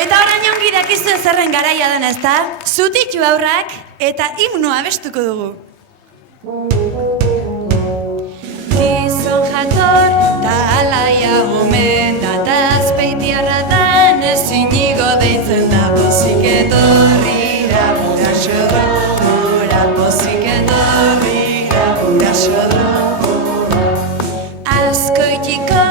Eta orain ongi dakizu zerren garaia den, ezta? Zutitu aurrak eta himnoa abestuko dugu. Gizon jator ta alaia omen da ta azpeindiarra dan ezin igo deitzen da pozik etorrira guraso domora pozik etorrira guraso domora Azkoitiko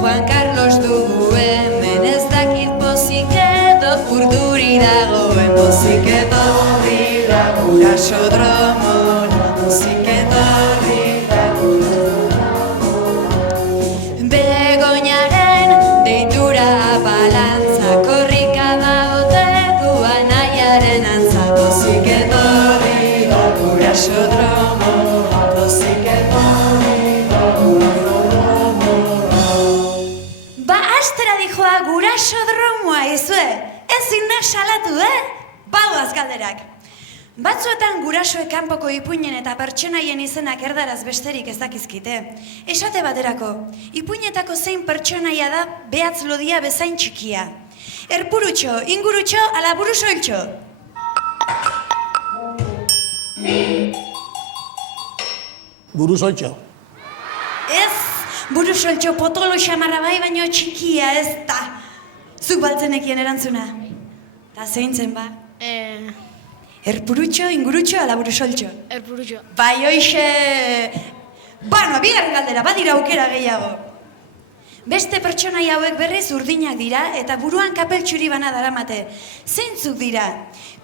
Juan Carlos dugu hemen ez dakit pozik edo urduri dagoen pozik etorrira guraso domora pozik etorrira Begoñaren deitura balantza korrika baote duan aiaren antza pozik etorrira guraso domora pozik etorrira guraso domora astera dijoa guraso dromoa izue, ezin da salatu, Bagoaz galderak. Batzuetan gurasoek kanpoko ipuinen eta pertsonaien izenak erdaraz besterik ez dakizkite. Esate baterako, ipuinetako zein pertsonaia da behatz lodia bezain txikia. Erpurutxo, ingurutxo, ala burusoiltxo. Burusoiltxo. Ez, burusoiltxo potolo xamarra bai baino txikia ez da. Zuk baltzenekien erantzuna. Ta zein zen ba? Erpurutxo, ingurutxo, ala burusoiltxo? Erpurutxo. Bai, hoixe... Bano, bigarren galdera, badira aukera gehiago. Beste pertsonai hauek berriz urdinak dira eta buruan kapeltxuri bana daramate. Zeintzuk dira?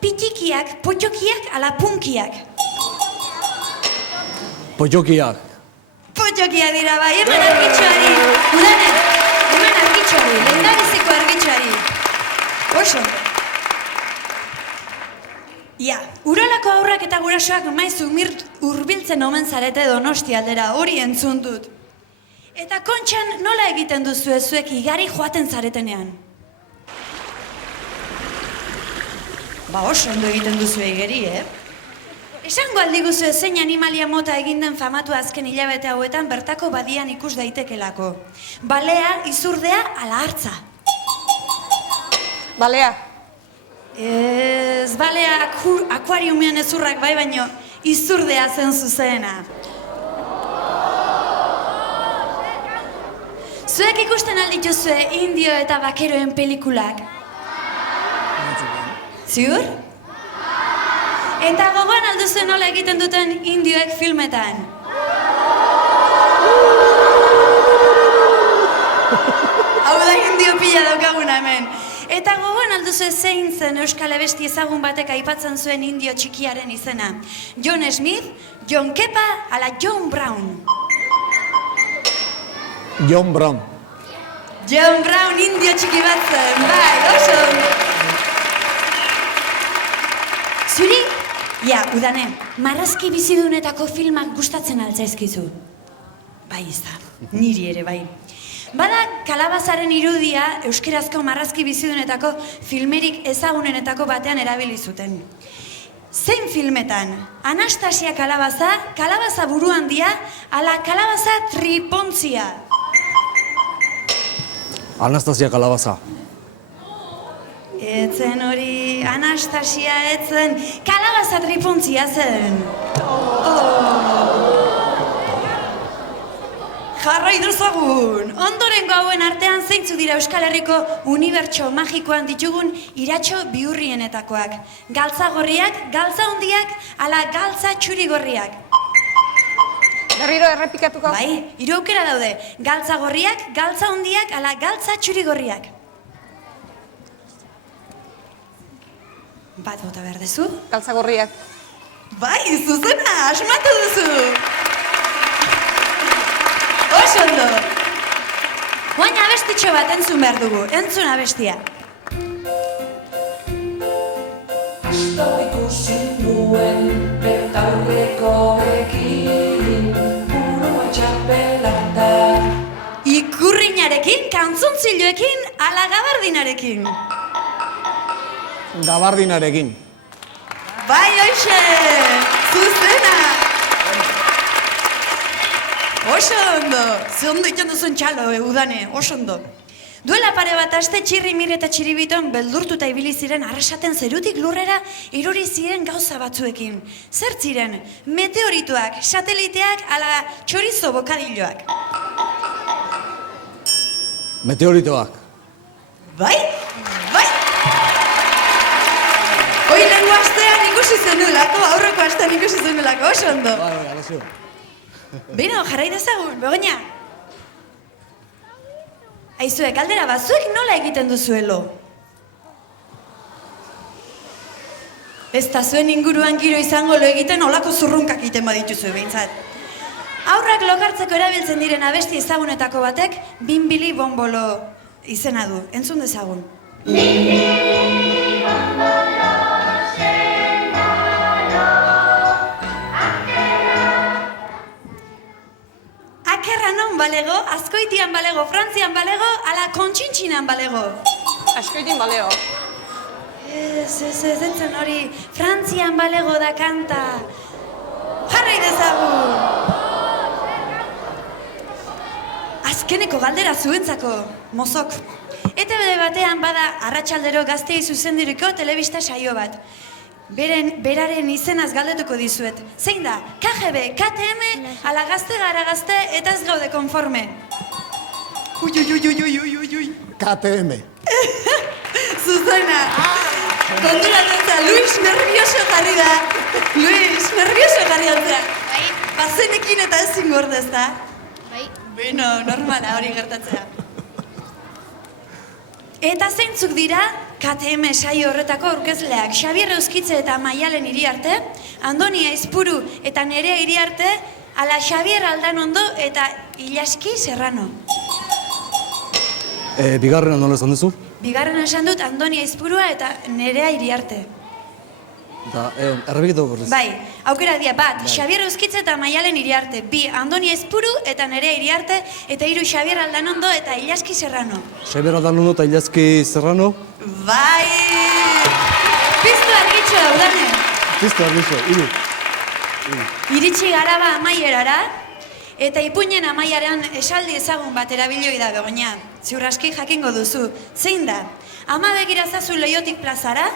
Pitikiak, potxokiak, ala punkiak? Potxokiak. Potxokiak dira, bai, eman argitxoari. Udane, eman argitxoari, lehendabiziko argitxoari. Oso. Ja, urolako aurrak eta gurasoak maiz hurbiltzen omen zarete Donostia aldera, hori entzun dut. Eta Kontxan nola egiten duzu zuek igari joaten zaretenean? Ba oso ondo egiten duzu igeri, Esango aldiguzu zein animalia mota egin den famatu azken hilabete hauetan bertako badian ikus daitekelako. Balea, izurdea, ala hartza. Balea. Ez, balea akuariumean ezurrak bai baino izurdea zen zuzena. Zuek ikusten aldituzue indio eta bakeroen pelikulak? Ziur? Eta gogoan alduzue nola egiten duten indioek filmetan? Hau da indio pila daukaguna hemen. Eta gogoan alduzue zein zen euskal abesti ezagun batek aipatzen zuen indio txikiaren izena. John Smith, John Kepa, ala John Brown? John Brown. John Brown indio txiki bat zen, bai, oso. Zuri? Ja, Udane, marrazki bizidunetako filmak gustatzen altzaizkizu. Bai, ez da, niri ere bai. Bada, kalabazaren irudia euskerazko marrazki bizidunetako filmerik ezagunenetako batean erabili zuten. Zein filmetan? Anastasia kalabaza, kalabaza buru handia, ala kalabaza tripontzia? Anastasia kalabaza. Etzen hori, Anastasia etzen, kalabaza tripontzia zen. Jarrai dezagun! Ondorengo hauen artean zeintzu dira Euskal Herriko unibertso magikoan ditugun iratxo bihurrienetakoak. Galtza gorriak, galtza hundiak, ala galtza txurigorriak. Berriro errepikatuko? Bai, hiru aukera daude. Galtza gorriak, galtza hundiak, ala galtza txurigorriak. Bat bota behar dezu? Galtza gorriak. Bai, zuzena, asmatu duzu! Oso ondo! Oain abestitxo bat entzun behar dugu, entzun abestia. Asto ikusi nuen betaurrekoekin, burua txapelata. Ikurrinarekin, kantzuntziloekin, ala gabardinarekin? Gabardinarekin. Bai, hoxe! Zuzena! Oso ondo! Ze ondo iten duzun txalo, Udane, oso ondo. Duela pare bat aste Txirrimir eta Txiribiton beldurtuta ibili ziren arrasaten zerutik lurrera erori ziren gauza batzuekin. Zer ziren? Meteorituak, sateliteak, ala txorizo bokadilloak. Meteoritoak. Bai? Bai? Hoi lehenko astean ikusi zenulako, aurreko astean ikusi zenulako, oso ondo. Bai, alazio. Beno, jarrai dezagun, Begoña. Aizue, galdera bat, zuek nola egiten duzuelo? Ez da zuen inguruan giro izango lo egiten olako zurrunkak egiten badituzu behintzat. Aurrak lokartzeko erabiltzen diren abesti ezagunetako batek Binbili Bonbolo izena du. Entzun dezagun. Akerra non balego, Azkoitian balego, Frantzian balego, ala Kontxintxinan balego. Askoitin baleo. Ez zen hori, Frantzian balego da kanta. Jarrai dezagun! Azkeneko galdera zuentzako, mozok. ETB batean bada arratsaldero Gazteei zuzendiriko telebista saio bat. Beraren izenaz galdetuko dizuet. Zein da? KGB, KTM, ala gazte gara gazte eta ez gaude konforme. Ui. KTM. Zuzena. Konturatzen za, Luis nervioso jarri da. Luis, nervioso jarri da. Bai, Bazenekin eta ezin gordez da. bai. Bueno, normala hori gertatzea. Eta zeintzuk dira KTM saio horretako aurkezleak? Xabier Euskitze eta Maialen Iriarte, Andoni Aizpuru eta Nerea Iriarte, ala Xabier Aldanondo eta Ilaski Serrano. Bigarrena nola esan duzu? Bigarren esan dut Andoni Aizpurua eta Nerea Iriarte. Da, errebikitu gorriz. Bai, aukera dia bat, Xabier Euskitze eta Maialen Iriarte, bi Andoni Aizpuru eta Nerea Iriarte, eta hiru Xabier Aldanondo eta Ilaski Serrano. Xabier Aldanondo eta Ilaski Serrano. Bai! Piztu argitxo daudane! Piztu argitxo, hiru. Iritsi gara ba amaierara, eta ipuinen amaiaren esaldi ezagun bat erabilioi da Begoña. Ziur aski jakingo duzu. Zein da? Ama begira zazu Leiotik plazara,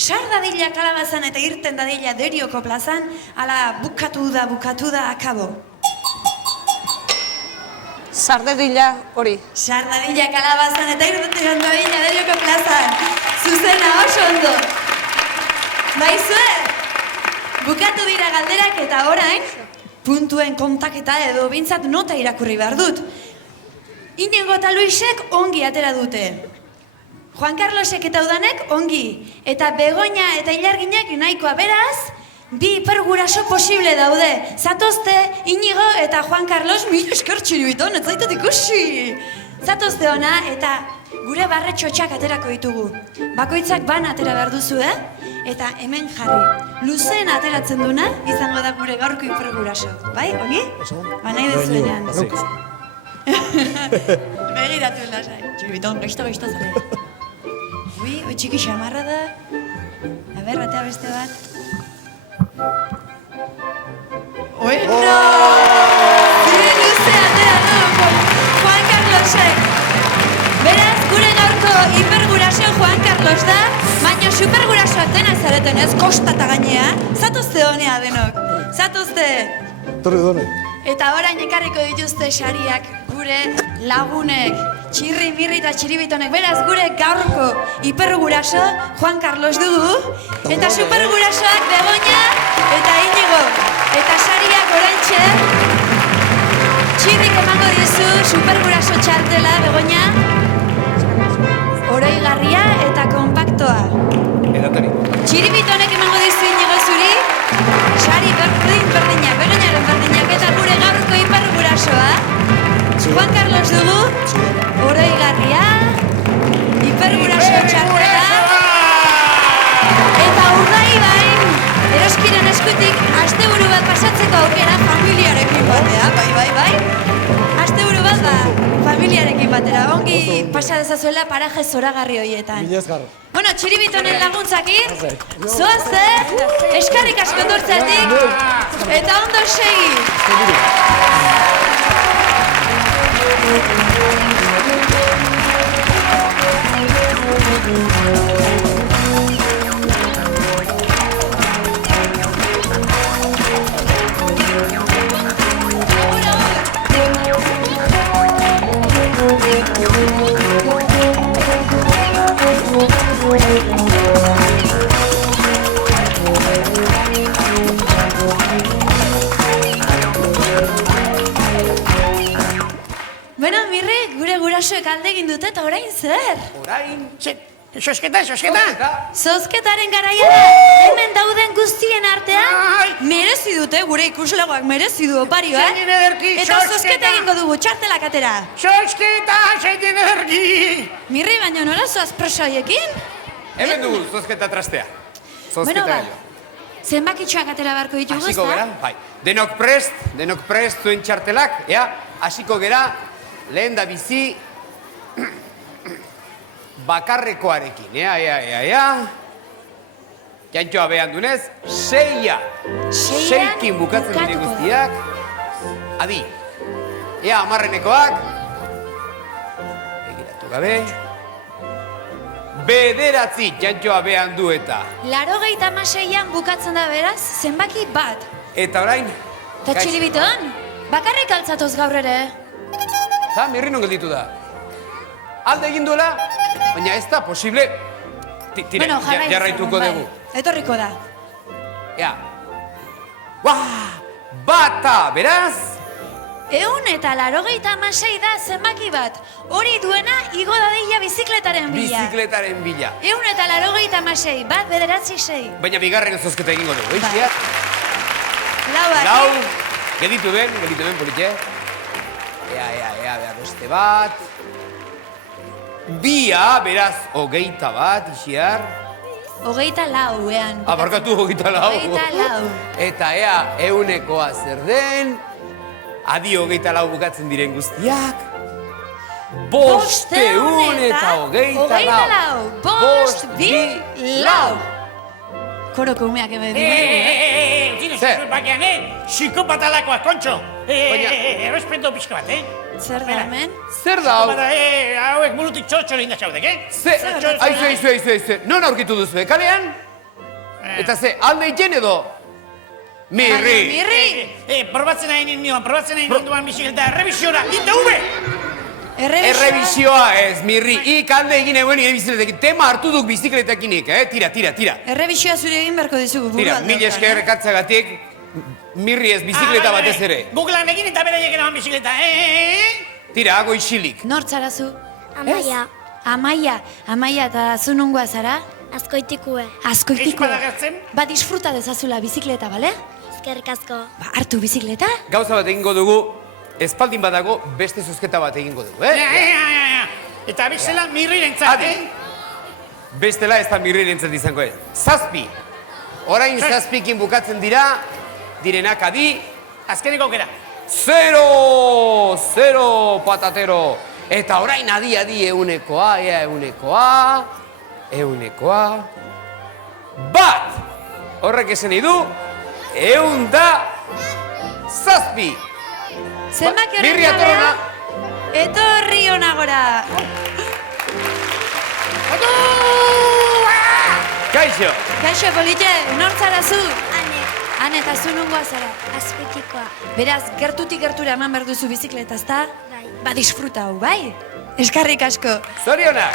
sar dadila kalabazan eta irten dadila Derioko plazan, ala bukatu da akabo. Sardedila hori. Sar dadila kalabazan eta irten dadila Derioko plazan. Zuzena oso ondo. Baizue, bukatu dira galderak eta orain, puntuen kontaketa edo bintzat nota irakurri behar dut. Inigo eta Luisek ongi atera dute. Juan Carlosek eta Udanek ongi. Eta Begoña eta Ilarginek nahikoa beraz, bi hiperguraso posible daude. Zatozte Inigo eta Juan Carlos mila esker Txiribiton, ez zaitut ikusi. Zatozte ona eta gure barre txotxak aterako ditugu. Bakoitzak bana atera behar duzu, Eta hemen jarri. Luzeen ateratzen duna izango da gure gaurko hiperguraso. Bai, ongi? Ba nahi dezuenean. Begiratu lasai. Txiribiton, gaizto zare. Ui, oi txiki xamarra da. A ber, atea beste bat. Bueno! Zire luze atera du, Juan Carlosek. Beraz, gure gaurko hiperguraso Juan Carlos da, baina supergurasoak dena zareten ez, kostata gainea. Zatozte honea denok. Zatozte! Torri done. Eta orain ekarriko dituzte sariak gure lagunek, Txirrimir eta Txiribitonek. Beraz, gure gaurko hiperguraso Juan Carlos dugu, eta supergurasoak Begoña eta Inigo. Eta sariak oraintxe, Txirrik emango dizu superguraso txartela, Begoña, oroigarria eta kompaktoa. Edatari. Txiribitonek emango dizu Inigo zuri, sari berdinak, Begoñaren berdinak, eta gure gaurko hipergurasoa. Juan Carlos dugu, oroigarria, hiperguraso txartela, eta Urdaibain, eroskiren eskutik, asteburu bat pasatzeko aukera familiarekin batea, bai. Asteburu bat ba, familiarekin batera, ongi pasa dezazuela paraje zoragarri horietan. Minez garro. Bueno, Txiribitonen laguntzakin, zoazte, eskarrik asko etortzeatik, eta ondo segi. Bueno, Mirri, gure gurasoek alde egin dute eta orain zer? Orain, sosketa. Zozketaren garaia da, hemen dauden guztien artean, Ai! merezi dute, gure ikuslegoak merezi du oparioa, Zein ederki, eta zozketa! zozketa egingo dugu, txartelak atera. Sosketa, zein ederki! Mirri, baina nola zoaz preso haiekin? Hemen dugu zozketa trastea. Bueno, Zozketa ba, gailu. zenbakitxoak atera beharko ditugu, Hasiko gera, bai. Denok prest zuen txartelak, ea, hasiko gera, lehen da bizi, bakarrekoarekin, ea. Jantxoa behan dunez, seikin bukatzen dire bukatuko da. guztiak. Adi, ea, amarrenekoak, begiratu gabe, bederatzi jantxoa behan du eta. 86an bukatzen da beraz, zenbaki bat. Eta orain, Eta txilibiton, bakarrik altzatoz gaur ere. Eta Mirri non gelditu da. Alde egin duela, baina ez da posible. Tira, Bueno, jarraituko bai. dugu. Etorriko da. Ea. Bata, beraz? 186 da zenbaki bat. Hori duena igo dadila bizikletaren bila. Bizikletaren bila. 186, bat bederatzi 6. Baina bigarren zozketa egingo dugu, Bai. eixiat? Lau Lau, arte. gelditu ben, politxe. Ea, behar beste bat. Bia, beraz, 21 bat, ixiar. 24 ean. Barkatu 24. 24. Eta ea, 100koa zer den. Adi 24 bukatzen diren guztiak. 524. Bost, bi, lau. Koroko umeak hemen dira. Zer? Bakian, psikopatalakoa, kontxo. Errespeto pixka bat, Zer da hemen? Zer da hau? Hauek burutik txotxo egin da xaudek, Aizu. Non aurkitu duzu, kalean? Eta ze, alde iten edo? Mirri! Mirri! Probatzen nahi ninduan bizikleta errebisiora, ITV! Errebisioa ez, Mirri. Ik alde egin eguen nire bizikletekin. Tema hartu duk bizikletekinik, Tira. Errebisioa zure egin beharko dizugu. Tira, mil esker katzagatik, Mirri ez bizikleta batez ere. Googlean egin eta beraiek eraman bizikleta, Tira, hago isilik. Nortzara zu? Amaia, Amaia, eta zu nungoa zara? azkoitikue, Azkoitiko. Espada gertzen? Ba, disfruta dezazula bizikleta, bale? ezkerrik asko. Ba, hartu bizikleta? Gauza bat egingo dugu, espaldin badago beste zozketa bat egingo dugu, Eta bezala mirrirentzat, Adi. Bestela ez da Mirrirentzat izango ez. 7. Orain 7kin bukatzen direnak adi, Azkeneko aukera. 0 patatero. Eta orain adi 100koa, ea 100koa. Bat! Horrek esan nahi du, 107. Zenbaki horren Mirri atorona. Etorri honagora. Kaixo! Gaixo, politxe, nortzara zu? Ane, Han eta zu nungoa zara. azkoitikoa. Beraz, gertutik gertura eman behar duzu bizikleta, ezta? Bai. Ba, disfruta hau, bai? Eskarrik asko. Zorionak!